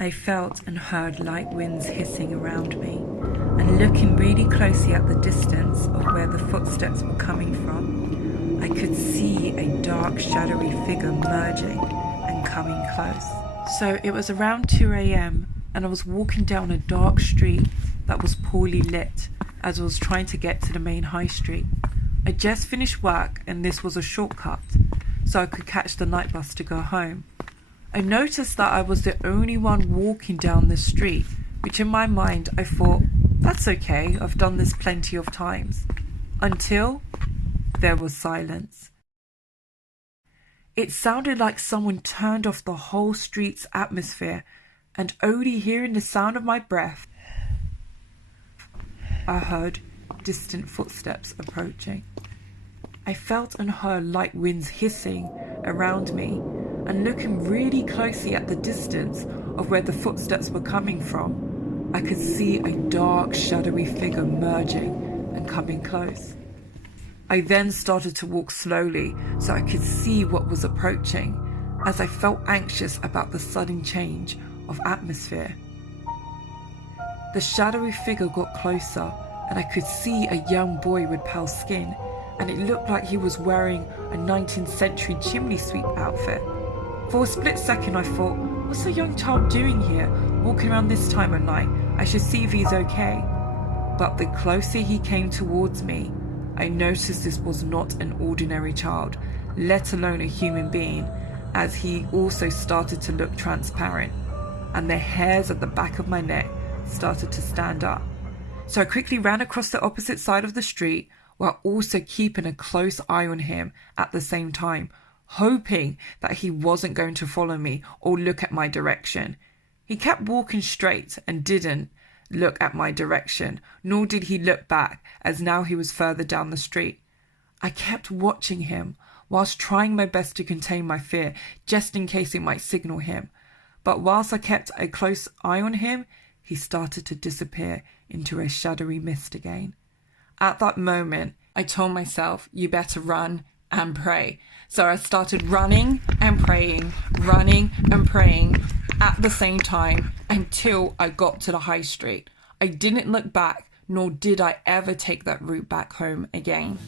I felt and heard light winds hissing around me, and looking really closely at the distance of where the footsteps were coming from, I could see a dark, shadowy figure merging and coming close. So it was around 2 a.m. and I was walking down a dark street that was poorly lit as I was trying to get to the main high street. I just finished work and this was a shortcut, so I could catch the night bus to go home. I noticed that I was the only one walking down this street, which in my mind I thought, that's okay, I've done this plenty of times. Until there was silence. It sounded like someone turned off the whole street's atmosphere, and only hearing the sound of my breath, I heard distant footsteps approaching. I felt and heard light winds hissing around me, and looking really closely at the distance of where the footsteps were coming from, I could see a dark, shadowy figure merging and coming close. I then started to walk slowly so I could see what was approaching, as I felt anxious about the sudden change of atmosphere. The shadowy figure got closer, and I could see a young boy with pale skin, and it looked like he was wearing a 19th century chimney sweep outfit. For a split second I thought, what's a young child doing here, walking around this time of night? I should see if he's okay. But the closer he came towards me, I noticed this was not an ordinary child, let alone a human being, as he also started to look transparent, and the hairs at the back of my neck started to stand up. So I quickly ran across the opposite side of the street, while also keeping a close eye on him at the same time, hoping that he wasn't going to follow me or look at my direction. He kept walking straight and didn't look at my direction, nor did he look back, as now he was further down the street. I kept watching him whilst trying my best to contain my fear, just in case it might signal him. But whilst I kept a close eye on him, he started to disappear into a shadowy mist again. At that moment, I told myself, you better run and pray. So I started running and praying at the same time until I got to the high street. I didn't look back, nor did I ever take that route back home again.